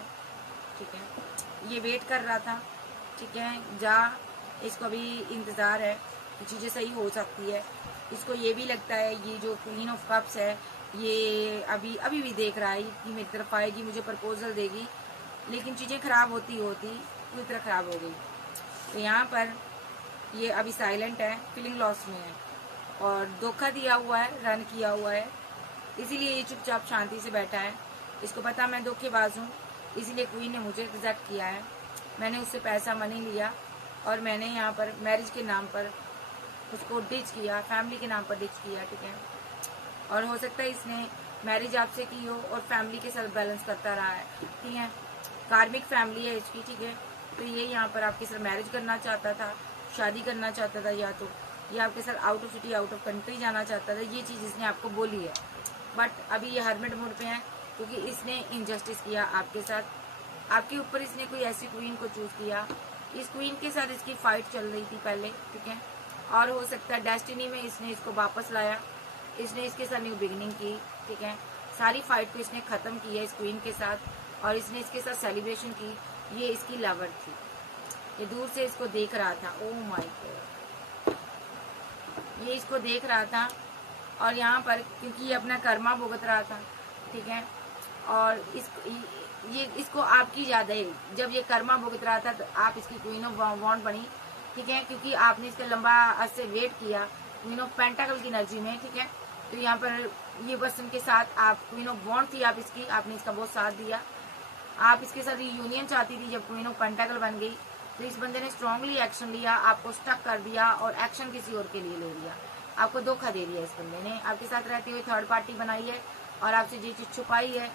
ठीक है, ये वेट कर रहा था, ठीक है, इसको अभी इंतजार है कि चीज़ें सही हो सकती है। इसको ये भी लगता है ये जो क्वीन ऑफ कप्स है ये अभी भी देख रहा है कि मेरी तरफ आएगी, मुझे प्रपोजल देगी, लेकिन चीज़ें खराब होती पूरी तरह खराब हो गई। तो यहाँ पर ये अभी साइलेंट है, फीलिंग लॉस में है, और धोखा दिया हुआ है, रन किया हुआ है, इसीलिए ये चुपचाप शांति से बैठा है। इसको पता मैं धोखेबाज हूँ, इसीलिए क्वीन ने मुझे रिजेक्ट किया है, मैंने उससे पैसा मनी लिया, और मैंने यहाँ पर मैरिज के नाम पर उसको डिच किया, फैमिली के नाम पर डिच किया, ठीक है। और हो सकता है इसने मैरिज आपसे की हो और फैमिली के साथ बैलेंस करता रहा है, ठीक है, कार्मिक फैमिली है इसकी, ठीक है। तो ये यहाँ पर आपके साथ मैरिज करना चाहता था, शादी करना चाहता था, या तो ये आपके साथ out of city, out of country जाना चाहता था, ये चीज़ इसने आपको बोली है। बट अभी ये हर्मिट मोड पे है, क्योंकि इसने इनजस्टिस किया आपके साथ, आपके ऊपर इसने कोई ऐसी क्वीन को चूज किया, इस क्वीन के साथ इसकी फाइट चल रही थी पहले, ठीक है, और हो सकता है डेस्टिनी में इसने इसको वापस लाया, इसने इसके साथ न्यू बिगिनिंग की, ठीक है, सारी फाइट को इसने ख़त्म किया इस क्वीन के साथ, और इसने इसके साथ सेलिब्रेशन की। ये इसकी लवर थी, ये दूर से इसको देख रहा था, ओह माय गॉड, ये इसको देख रहा था, और यहाँ पर क्योंकि ये अपना कर्मा भुगत रहा था, ठीक है, और इसको आपकी याद है, जब ये कर्मा भुगत रहा था तो आप इसकी क्वीन ऑफ वॉन्ड बनी, ठीक है, क्योंकि आपने इसका लंबा अर्से वेट किया क्वीन ऑफ पेंटाकल की एनर्जी में, ठीक है। तो यहाँ पर ये पर्सन के साथ आप क्वीन ऑफ वॉन्ड थी, आप इसकी, आपने इसका बहुत साथ दिया, आप इसके साथ यूनियन चाहती थी। जब क्वीन ऑफ पेंटाकल बन गई तो इस बंदे ने स्ट्रांगली एक्शन लिया, आपको स्टक कर दिया और एक्शन किसी और के लिए ले लिया, आपको धोखा दे दिया। इस बंदे ने आपके साथ रहते हुए थर्ड पार्टी बनाई है और आपसे ये चीज छुपाई है,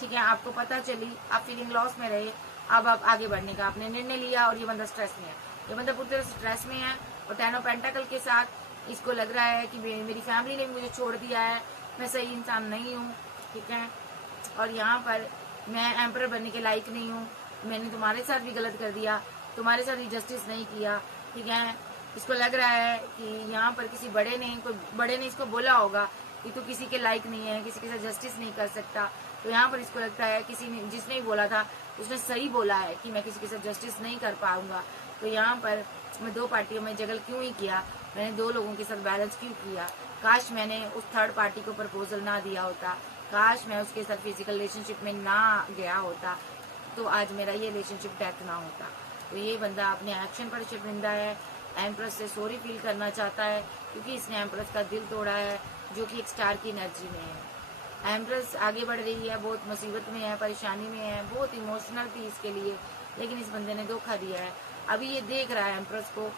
ठीक है, आपको पता चली, आप फीलिंग लॉस में रहे, अब आप आगे बढ़ने का आपने निर्णय लिया, और ये बंदा स्ट्रेस में है, ये बंदा पूरी तरह स्ट्रेस में है। और टेन ऑफ पेंटाकल के साथ इसको लग रहा है कि मेरी फैमिली ने मुझे छोड़ दिया है, मैं सही इंसान नहीं हूँ, ठीक है, और यहाँ पर मैं एम्परर बनने के लायक नहीं हूँ, मैंने तुम्हारे साथ भी गलत कर दिया, तुम्हारे साथ भी जस्टिस नहीं किया, ठीक है। इसको लग रहा है कि यहाँ पर किसी कोई बड़े ने इसको बोला होगा कि तू किसी के लायक नहीं है, किसी के साथ जस्टिस नहीं कर सकता। तो यहाँ पर इसको लगता है किसी ने, जिसने ही बोला था उसने सही बोला है कि मैं किसी के साथ जस्टिस नहीं कर पाऊंगा। तो यहाँ पर मैं 2 पार्टियों में जगल क्यों ही किया, मैंने 2 लोगों के साथ बैलेंस क्यों किया, काश मैंने उस थर्ड पार्टी को प्रपोजल ना दिया होता, काश मैं उसके साथ फिजिकल रिलेशनशिप में ना गया होता, तो आज मेरा ये रिलेशनशिप डेथ ना होता। तो ये बंदा अपने एक्शन पर शर्मिंदा है, एम्प्रेस से सॉरी फील करना चाहता है, क्योंकि इसने एम्प्रेस का दिल तोड़ा है, जो कि एक स्टार की एनर्जी में है। एम्प्रेस आगे बढ़ रही है, बहुत मुसीबत में है, परेशानी में है, बहुत इमोशनल थी इसके लिए, लेकिन इस बंदे ने धोखा दिया है। अभी ये देख रहा है एम्प्रेस को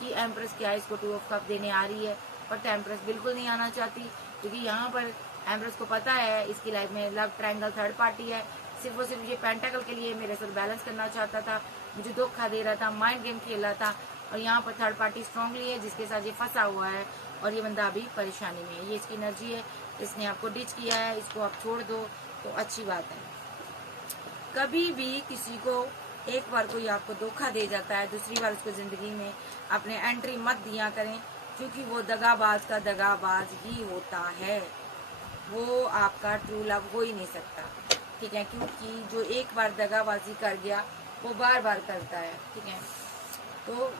कि एम्प्रेस क्या इसको 2 ऑफ कप देने आ रही है, बट एम्प्रेस बिल्कुल नहीं आना चाहती, क्योंकि यहाँ पर एम्प्रेस को पता है इसकी लाइफ में लव ट्रायंगल थर्ड पार्टी है, सिर्फ और सिर्फ ये पेंटाकल के लिए मेरे साथ बैलेंस करना चाहता था, मुझे धोखा दे रहा था, माइंड गेम खेल रहा था, और यहाँ पर थर्ड पार्टी स्ट्रांगली है जिसके साथ ये फंसा हुआ है, और ये बंदा अभी परेशानी में है, ये इसकी एनर्जी है, इसने आपको डिच किया है, इसको आप छोड़ दो तो अच्छी बात है। कभी भी किसी को एक बार कोई आपको धोखा दे जाता है, दूसरी बार उसको जिंदगी में अपने एंट्री मत दिया करें, क्योंकि वो दगाबाज का दगाबाज ही होता है, वो आपका ट्रू लव हो ही नहीं सकता, ठीक है। क्योंकि जो एक बार दगाबाजी कर गया वो बार बार करता है, ठीक है। तो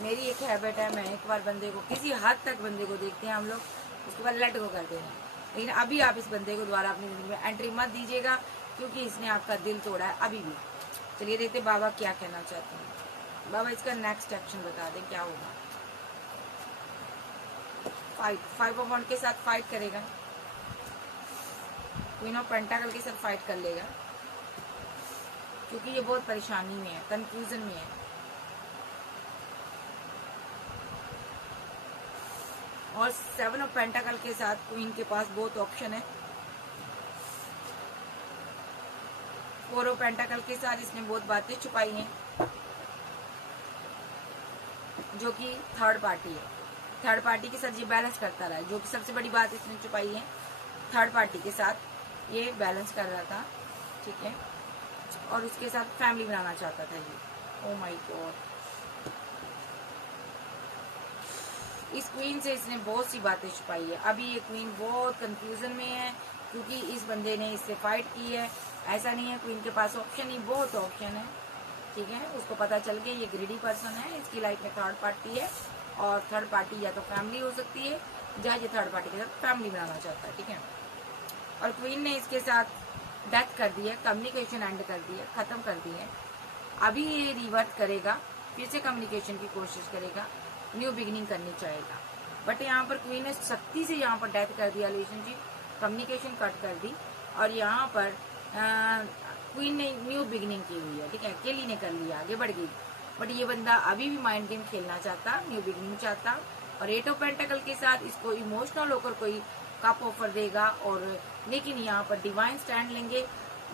मेरी एक हैबिट है, मैं एक बार बंदे को किसी हद तक बंदे को देखते हैं हम लोग, उसके बाद लेट गो कर देते हैं। लेकिन अभी आप इस बंदे को दोबारा अपनी जिंदगी में एंट्री मत दीजिएगा, क्योंकि इसने आपका दिल तोड़ा है अभी भी। चलिए देखते बाबा क्या कहना चाहते हैं। बाबा इसका नेक्स्ट एक्शन बता दें क्या होगा। फाइट, 5 ऑफ वांड के साथ फाइट करेगा, क्वीन ऑफ पेंटाकल के साथ फाइट कर लेगा, क्योंकि ये बहुत परेशानी में है, कंफ्यूजन में है। और 7 ऑफ पेंटाकल के साथ क्वीन के पास बहुत ऑप्शन है। 4 ऑफ पेंटाकल के साथ इसने बहुत बातें छुपाई हैं, जो कि थर्ड पार्टी है। थर्ड पार्टी के साथ ये बैलेंस करता रहा है, जो कि सबसे बड़ी बात इसने छुपाई है। थर्ड पार्टी के साथ ये बैलेंस कर रहा था, ठीक है। और उसके साथ फैमिली बनाना चाहता था ये। ओ माय गॉड, इस क्वीन से इसने बहुत सी बातें छुपाई है। अभी ये क्वीन बहुत कंफ्यूजन में है, क्योंकि इस बंदे ने इससे फाइट की है। ऐसा नहीं है क्वीन के पास ऑप्शन ही बहुत ऑप्शन है, ठीक है। उसको पता चल गया ये ग्रीडी पर्सन है, इसकी लाइफ में थर्ड पार्टी है, और थर्ड पार्टी या तो फैमिली हो सकती है, या ये थर्ड पार्टी के साथ फैमिली बनाना चाहता है, ठीक है। और क्वीन ने इसके साथ डेथ कर दी है, कम्युनिकेशन एंड कर दी है, खत्म कर दी है। अभी ये रिवर्ट करेगा, फिर से कम्युनिकेशन की कोशिश करेगा, न्यू बिगिनिंग करनी चाहेगा। बट यहाँ पर क्वीन ने सख्ती से यहाँ पर डेथ कर दिया, रिलेशनशिप कम्युनिकेशन कट कर दी, और यहाँ पर क्वीन ने न्यू बिगिनिंग की हुई है, ठीक है। केली ने कर लिया, आगे बढ़ गई। बट ये बंदा अभी भी माइंड गेम खेलना चाहता, न्यू बिगिनिंग चाहता। और 8 ऑफ पेंटाकल के साथ इसको इमोशनल होकर कोई कप ऑफर देगा, और लेकिन यहाँ पर डिवाइन स्टैंड लेंगे।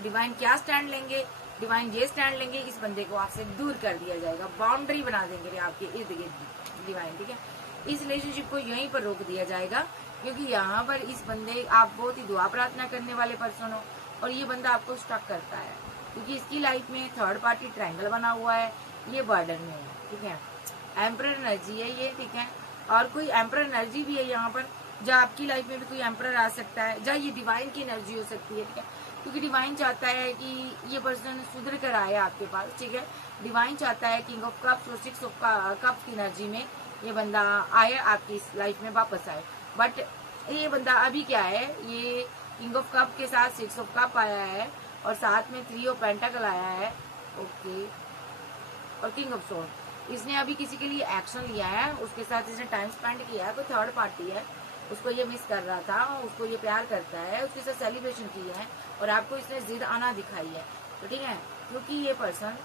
डिवाइन क्या स्टैंड लेंगे? डिवाइन ये स्टैंड लेंगे, इस बंदे को आपसे दूर कर दिया जाएगा, बाउंड्री बना देंगे आपके इर्द गिर्द डिवाइन, ठीक है। इस रिलेशनशिप को यहीं पर रोक दिया जाएगा, क्योंकि यहाँ पर इस बंदे, आप बहुत ही दुआ प्रार्थना करने वाले पर्सन हो, और ये बंदा आपको स्टक करता है, क्योंकि इसकी लाइफ में थर्ड पार्टी ट्रायंगल बना हुआ है, ये बर्डन में है, ठीक है। एम्परर एनर्जी है ये, ठीक है। और कोई एम्परर एनर्जी भी है यहाँ पर, जहाँ आपकी लाइफ में भी कोई एम्परर आ सकता है, जहाँ ये डिवाइन की एनर्जी हो सकती है, ठीक है। क्योंकि डिवाइन चाहता है कि ये पर्सन सुधर कर आए आपके पास, ठीक है। डिवाइन चाहता है किंग ऑफ कप्स और 6 ऑफ कप्स की एनर्जी में ये बंदा आए, आपकी लाइफ में वापस आए। बट ये बंदा अभी क्या है, ये किंग ऑफ कप के साथ 6 ऑफ कप आया है, और साथ में 3 ऑफ पेंटाकल आया है, ओके, और किंग ऑफ सोर्ड। इसने अभी किसी के लिए एक्शन लिया है, उसके साथ इसने टाइम स्पेंड किया है, कोई थर्ड पार्टी है, उसको ये मिस कर रहा था, उसको ये प्यार करता है, उसके साथ सेलिब्रेशन किया है, और आपको इसने जिद आना दिखाई है, तो ठीक है। क्योंकि ये पर्सन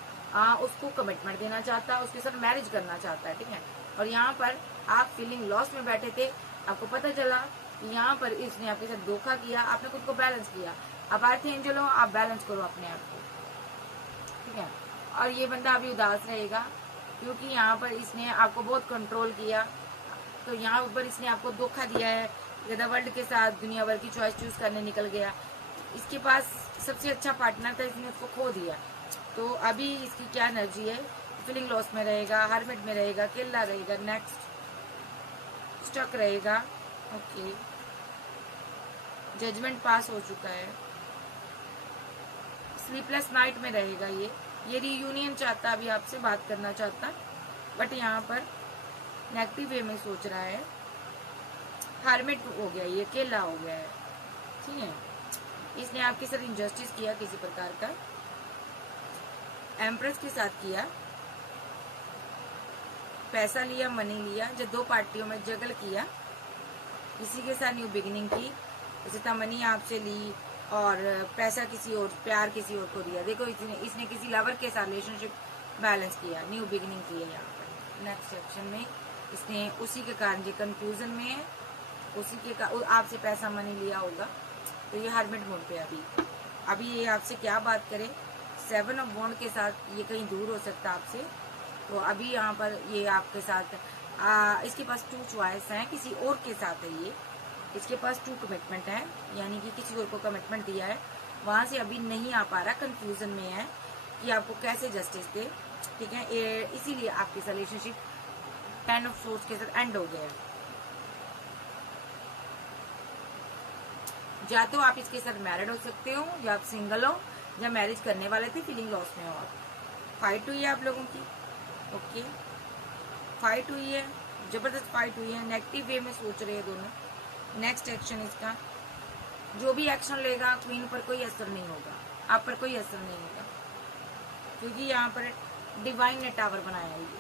उसको कमिटमेंट देना चाहता है, उसके साथ मैरिज करना चाहता है, ठीक है। और यहाँ पर आप फीलिंग लॉस में बैठे थे, आपको पता चला कि यहाँ पर इसने आपके साथ धोखा किया, आपने खुद को बैलेंस किया। अब आर्थ एंजल हो, आप बैलेंस करो अपने आप को, ठीक है। और ये बंदा अभी उदास रहेगा, क्योंकि यहाँ पर इसने आपको बहुत कंट्रोल किया, तो यहाँ पर इसने आपको धोखा दिया है। द वर्ल्ड के साथ दुनिया भर की चॉइस चूज करने निकल गया। इसके पास सबसे अच्छा पार्टनर था, इसने उसको खो दिया। तो अभी इसकी क्या एनर्जी है, फीलिंग लॉस में रहेगा, हरमिट में रहेगा, केला रहेगा, नेक्स्ट स्टक रहेगा, ओके। जजमेंट पास हो चुका है, स्लीपलेस नाइट में रहेगा। ये रियूनियन चाहता, अभी आपसे बात करना चाहता, बट यहाँ पर नेगेटिव वे में सोच रहा है, हार्मिट हो गया, ये केला हो गया है, ठीक है। इसने आपके साथ इनजस्टिस किया किसी प्रकार का, एम्प्रेस के साथ किया, पैसा लिया, मनी लिया, जो 2 पार्टियों में जगल किया, किसी के साथ न्यू बिगिनिंग की, जितना मनी आपसे ली और पैसा किसी और, प्यार किसी और को दिया। देखो इसने किसी लवर के साथ रिलेशनशिप बैलेंस किया, न्यू बिगिनिंग की है। यहाँ पर नेक्स्ट सेक्शन में इसने उसी के कारण ये कंफ्यूजन में है, उसी के आपसे पैसा मनी लिया होगा, तो ये हरमिट मोड पे अभी ये आपसे क्या बात करे। 7 ऑफ वॉन्ड के साथ ये कहीं दूर हो सकता है आपसे, तो अभी यहाँ पर ये आपके साथ इसके पास 2 चॉइस हैं, किसी और के साथ है ये, इसके पास 2 कमिटमेंट है, यानी कि किसी और को कमिटमेंट दिया है, वहां से अभी नहीं आ पा रहा, कंफ्यूजन में है कि आपको कैसे जस्टिस दे, ठीक है। इसीलिए आपकी रिलेशनशिप 10 ऑफ सोर्ड्स के साथ एंड हो गया है, या तो आप इसके साथ मैरिड हो सकते हो, या आप सिंगल हो, या मैरिज करने वाले थे, फीलिंग लॉस में हो आप। फाइट हुई है आप लोगों की। ओके, फाइट हुई है, जबरदस्त फाइट हुई है, नेगेटिव वे में सोच रहे हैं दोनों। नेक्स्ट एक्शन इसका, जो भी एक्शन लेगा क्वीन पर कोई असर नहीं होगा, आप पर कोई असर नहीं होगा, क्योंकि यहाँ पर डिवाइन ने टावर बनाया है। ये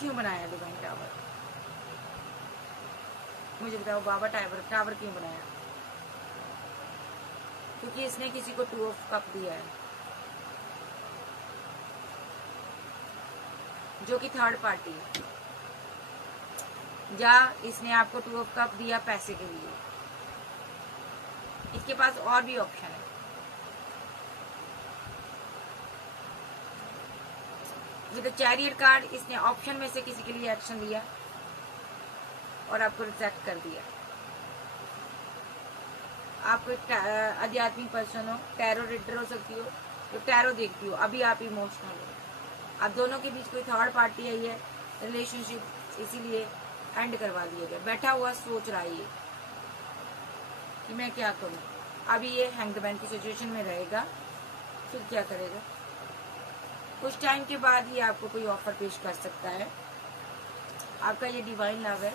क्यों बनाया डिवाइन टावर, मुझे बताओ बाबा। टावर क्यों बनाया? क्योंकि इसने किसी को 2 ऑफ कप दिया है, जो कि थर्ड पार्टी है, या इसने आपको 2 ऑफ कप दिया पैसे के लिए। इसके पास और भी ऑप्शन है। विद चैरियट कार्ड, इसने ऑप्शन में से किसी के लिए एक्शन लिया और आपको रिजेक्ट कर दिया। आप आध्यात्मिक पर्सन हो, टैरो रीडर हो सकती हो, तो टैरो देखती हो। अभी आप इमोशनल हो, आप दोनों के बीच कोई थर्ड पार्टी आई है, रिलेशनशिप इसीलिए एंड करवा दिया गया। बैठा हुआ सोच रहा है ये कि मैं क्या करूं। अभी ये हैंगमैन की सिचुएशन में रहेगा, फिर क्या करेगा? कुछ टाइम के बाद ये आपको कोई ऑफर पेश कर सकता है। आपका ये डिवाइन लव है,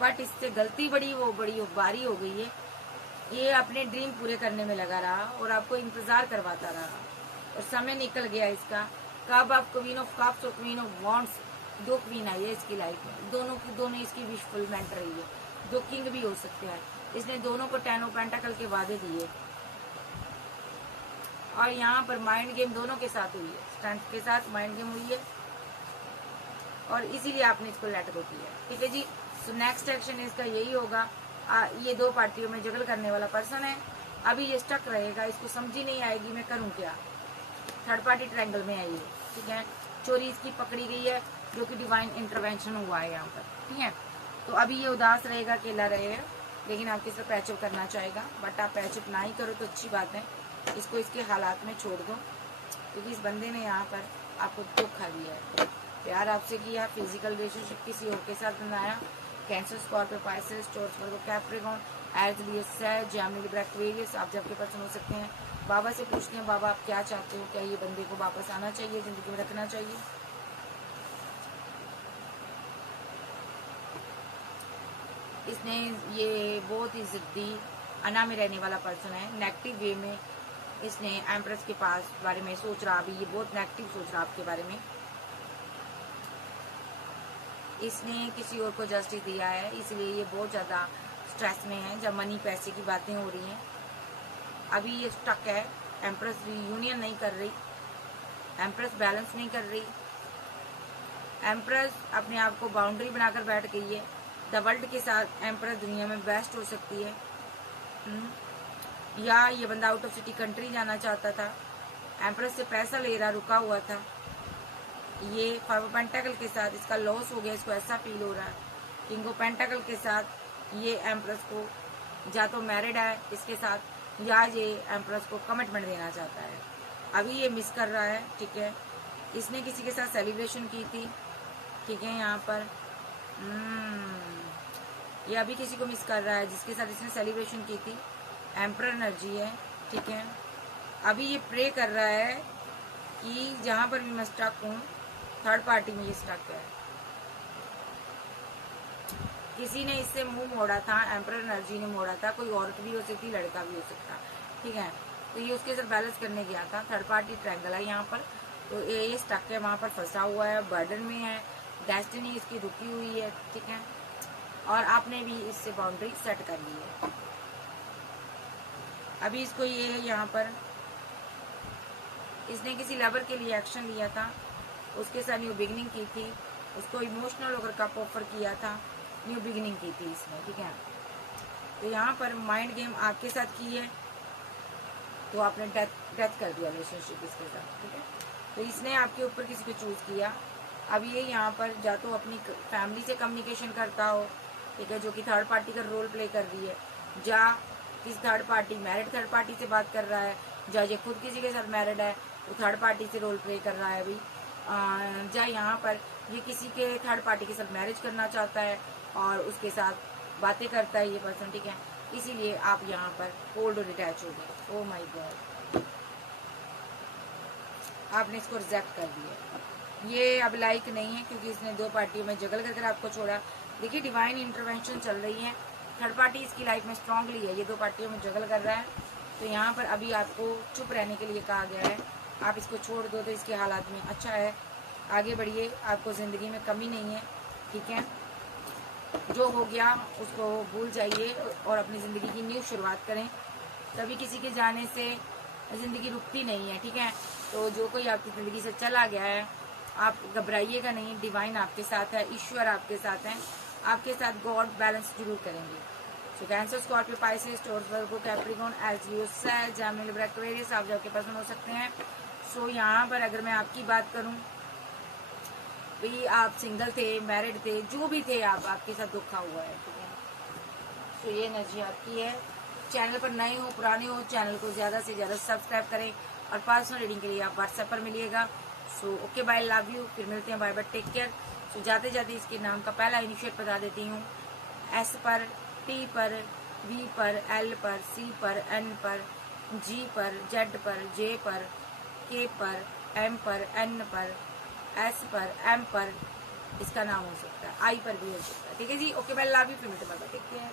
बट इससे गलती बड़ी भारी हो गई है। ये अपने ड्रीम पूरे करने में लगा रहा और आपको इंतजार करवाता रहा, और समय निकल गया इसका। कब आप क्वीन ऑफ कप्स और क्वीन ऑफ वॉन्ड्स, 2 क्वीन आई है इसकी लाइफ में। दोनों इसकी विश फुलमेंट रही है, 2 किंग भी हो सकते हैं। इसने दोनों को 10 ऑफ पेंटाकल के वादे दिए, और यहाँ पर माइंड गेम दोनों के साथ हुई है। स्ट्रेंथ के साथ माइंड गेम हुई है, और इसीलिए आपने इसको लेट गो किया। ठीक है जी। सो नेक्स्ट एक्शन इसका यही होगा। ये 2 पार्टियों में जगल करने वाला पर्सन है। अभी ये स्टक रहेगा, इसको समझ ही नहीं आएगी मैं करूं क्या। थर्ड पार्टी ट्रायंगल में आई है। ठीक है, चोरी इसकी पकड़ी गई है, जो कि डिवाइन इंटरवेंशन हुआ है यहाँ पर। ठीक है, तो अभी ये उदास रहेगा, अकेला रहेगा, लेकिन आपके साथ पैचअप करना चाहेगा। बट आप पैचअप ना ही करो तो अच्छी बात है, इसको इसके हालात में छोड़ दो, क्योंकि इस बंदे ने यहाँ पर आपको धोखा दिया है। प्यार आपसे किया, फिजिकल रिलेशनशिप किसी और के साथ बनाया। कैंसर, स्कॉर्पियो, पाइसेस, टॉरस, वर्गो, कैप्रिकॉर्न, एरिस, लियो, सैज, जेमिनी, लिब्रा, एक्वेरियस, आप जब के पर्सन हो सकते हैं। बाबा से पूछते हैं, बाबा आप क्या चाहते हो? क्या ये बंदे को वापस आना चाहिए, जिंदगी में रखना चाहिए? इसने ये बहुत ही जिद्दी अना में रहने वाला पर्सन है। नेगेटिव वे में इसने एम्प्रेस के पास बारे में सोच रहा, अभी ये बहुत नेगेटिव सोच रहा आपके बारे में। इसने किसी और को जस्टिस दिया है, इसलिए ये बहुत ज़्यादा स्ट्रेस में है जब मनी पैसे की बातें हो रही हैं। अभी ये स्टक है, एम्प्रेस यूनियन नहीं कर रही, एम्प्रेस बैलेंस नहीं कर रही। एम्प्रेस अपने आप को बाउंड्री बनाकर बैठ गई है। द वर्ल्ड के साथ एम्प्रेस दुनिया में बेस्ट हो सकती है। या ये बंदा आउट ऑफ सिटी कंट्री जाना चाहता था, एम्प्रेस से पैसा ले रहा, रुका हुआ था। ये 5 ऑफ पेंटाकल के साथ इसका लॉस हो गया, इसको ऐसा फील हो रहा है। किंग ऑफ पेंटाकल के साथ ये एम्प्रेस को या तो मैरिड है इसके साथ, या ये एम्प्रेस को कमिटमेंट देना चाहता है। अभी ये मिस कर रहा है। ठीक है, इसने किसी के साथ सेलिब्रेशन की थी। ठीक है, यहाँ पर ये अभी किसी को मिस कर रहा है जिसके साथ इसने सेलिब्रेशन की थी। एम्परर एनर्जी है। ठीक है, अभी ये प्रे कर रहा है कि जहां पर भी मैं स्टक हूँ, थर्ड पार्टी में ये स्टक है। किसी ने इससे मुंह मोड़ा था, एम्परर एनर्जी ने मोड़ा था। कोई औरत भी हो सकती, लड़का भी हो सकता। ठीक है, तो ये उसके साथ बैलेंस करने गया था। थर्ड पार्टी ट्रायंगल है यहाँ पर, तो ये स्टक है, वहां पर फंसा हुआ है, बर्डन में है, डेस्टिनी इसकी रुकी हुई है। ठीक है, और आपने भी इससे बाउंड्री सेट कर ली है। अभी इसको ये यहाँ पर इसने किसी लवर के लिए एक्शन लिया था, उसके साथ न्यू बिगिनिंग की थी, उसको इमोशनल होकर कप ऑफर किया था, न्यू बिगिनिंग की थी इसने। ठीक है, तो यहाँ पर माइंड गेम आपके साथ की है, तो आपने डेथ कर दिया रिलेशनशिप इसके साथ। ठीक है, तो इसने आपके ऊपर किसी को चूज किया। अब ये यहाँ पर या तो अपनी फैमिली से कम्युनिकेशन करता हो, ठीक है, जो कि थर्ड पार्टी का रोल प्ले कर रही है, या किसी third party married third party से बात कर रहा है, या ये खुद किसी के साथ मैरिड है, वो थर्ड पार्टी से रोल प्ले कर रहा है अभी, या यहाँ पर ये किसी के थर्ड पार्टी के साथ मैरिज करना चाहता है और उसके साथ बातें करता है ये पर्सन। ठीक है, इसीलिए आप यहाँ पर कोल्ड और डिटैच हो गए। ओ माय गॉड, आपने इसको रिजेक्ट कर दिया। ये अब लाइक नहीं है क्योंकि इसने 2 पार्टियों में जगल कर आपको छोड़ा। देखिए डिवाइन इंटरवेंशन चल रही है, थर्ड पार्टी इसकी लाइफ में स्ट्रांगली है, ये 2 पार्टियों में जगल कर रहा है। तो यहाँ पर अभी आपको चुप रहने के लिए कहा गया है, आप इसको छोड़ दो तो इसके हालात में अच्छा है, आगे बढ़िए, आपको ज़िंदगी में कमी नहीं है, ठीक है। जो हो गया उसको भूल जाइए और अपनी ज़िंदगी की न्यू शुरुआत करें। कभी किसी के जाने से ज़िंदगी रुकती नहीं है, ठीक है। तो जो कोई आपकी ज़िंदगी से चला गया है, आप घबराइएगा नहीं, डिवाइन आपके साथ है, ईश्वर आपके साथ है, आपके साथ गॉड बैलेंस जरूर करेंगे। सो कैंसर, स्कॉर्पियो, पाइसेस, टॉरस, वर्गो, कैप्रिकॉर्न, एलजीओ, सैज, जेमिनी, लिब्रा, एक्वेरियस आप जो आपके पर्सन हो सकते हैं। सो यहाँ पर अगर मैं आपकी बात करूँ, भाई आप सिंगल थे, मैरिड थे, जो भी थे आप, आपके साथ धोखा हुआ है, ठीक है। तो ये एनर्जी आपकी है। चैनल पर नए हो, पुराने हो, चैनल को ज़्यादा से ज़्यादा सब्सक्राइब करें और पर्सनल रीडिंग के लिए आप व्हाट्सएप पर मिलिएगा। So okay bye, love you, फिर मिलते हैं, bye bye, take care. So जाते जाते इसके नाम का पहला इनिशिएट बता देती हूँ। एस पर, टी पर, वी पर, एल पर, सी पर, एन पर, जी पर, जेड पर, जे पर, के पर, एम पर, एन पर, एस पर, एम पर इसका नाम हो सकता है, आई पर भी हो सकता है, ठीक है जी। ओके बाय, लव यू, फिर मिलते हैं, बाय बाय, टेक केयर।